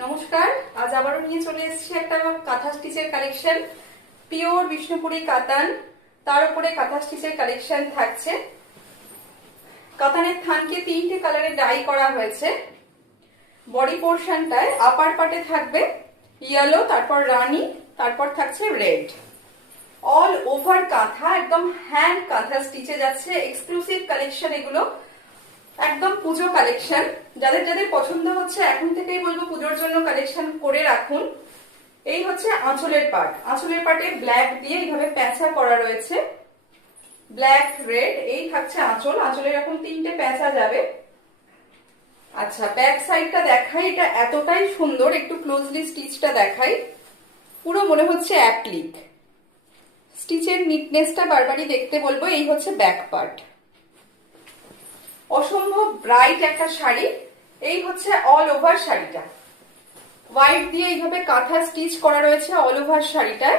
নমস্কার, আজ আবারও নিয়ে চলে এসেছি একটা কাঁথা স্টিচের কালেকশন। পিওর বিষ্ণুপুরি কাতান, তার উপরে কাঁথা স্টিচের কালেকশন থাকছে। কাতানের থানকে 3টে কালারে ডাই করা হয়েছে। বডি পোর্শনটায় আপার পার্টে থাকবে ইয়েলো, তারপর রানী, তারপর থাকছে রেড। অল ওভার কাঁথা, একদম হ্যান্ড কাঁথা স্টিচে যাচ্ছে। এক্সক্লুসিভ কালেকশন এগুলো, একদম পুজো কালেকশন। যাদের যাদের পছন্দ হচ্ছে এখন থেকেই বলবো পুজোর জন্য কালেকশন করে রাখুন। এই হচ্ছে আঁচলের পার্ট। আঁচলের পার্টে ব্ল্যাক দিয়ে এইভাবে প্যাঁচা করা রয়েছে, ব্ল্যাক রেড। এই থাকছে আঁচল। আঁচলে এরকম 3টে প্যাঁচা যাবে। আচ্ছা, ব্যাক সাইডটা দেখাই। এটা এতটাই সুন্দর, একটু ক্লোজলি স্টিচটা দেখাই। পুরো মনে হচ্ছে অ্যাপ্লিক। স্টিচের নিটনেসটা বারবারই দেখতে বলবো। এই হচ্ছে ব্যাক পার্ট। অসম্ভব ব্রাইট একটা শাড়ি। এই হচ্ছে অল ওভার শাড়িটা। হোয়াইট দিয়ে এইভাবে কাঁথা স্টিচ করা রয়েছে অল ওভার শাড়িটায়।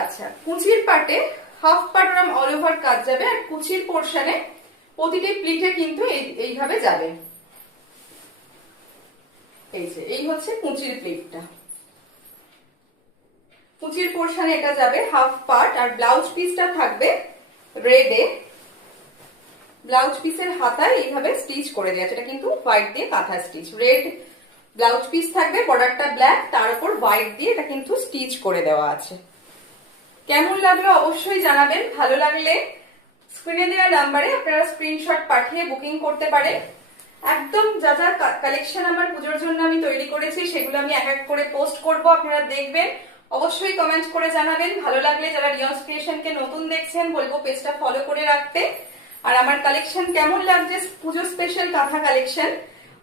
আচ্ছা, কুচির পাটে হাফ পার্ট ওরম অল ওভার কাজ যাবে, আর কুচির পোর্শনে প্রতিটি প্লিটে কিন্তু এইভাবে যাবে। এই হচ্ছে কুচির প্লিটটা। কুচির পোর্শনে এটা যাবে হাফ পার্ট, আর ব্লাউজ পিসটা থাকবে রেডে। ব্লাউজ পিসের হাতায় এইভাবে স্টিচ করে দেওয়া আছে। এটা কিন্তু হোয়াইট দিয়ে কাঁথা স্টিচ। রেড ব্লাউজ পিস থাকবে, বর্ডারটা ব্ল্যাক, তার উপর হোয়াইট দিয়ে এটা কিন্তু স্টিচ করে দেওয়া আছে। কেমন লাগলো অবশ্যই জানাবেন। ভালো লাগলে স্ক্রিনে দেওয়া নাম্বারে আপনারা স্ক্রিনশট পাঠিয়ে বুকিং করতে পারেন। একদম যা যা কালেকশন আমার পুজোর জন্য আমি তৈরি করেছি সেগুলো আমি এক এক করে পোস্ট করব, আপনারা দেখবেন। অবশ্যই কমেন্ট করে জানাবেন। ভালো লাগলে যারা রিয়ন্স ক্রিয়েশনকে নতুন দেখছেন বলবো পেজটা ফলো করে রাখতে। আর আমার কালেকশন কেমন লাগছে, পুজো স্পেশাল কাঁথা কালেকশন,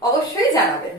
অবশ্যই জানাবেন।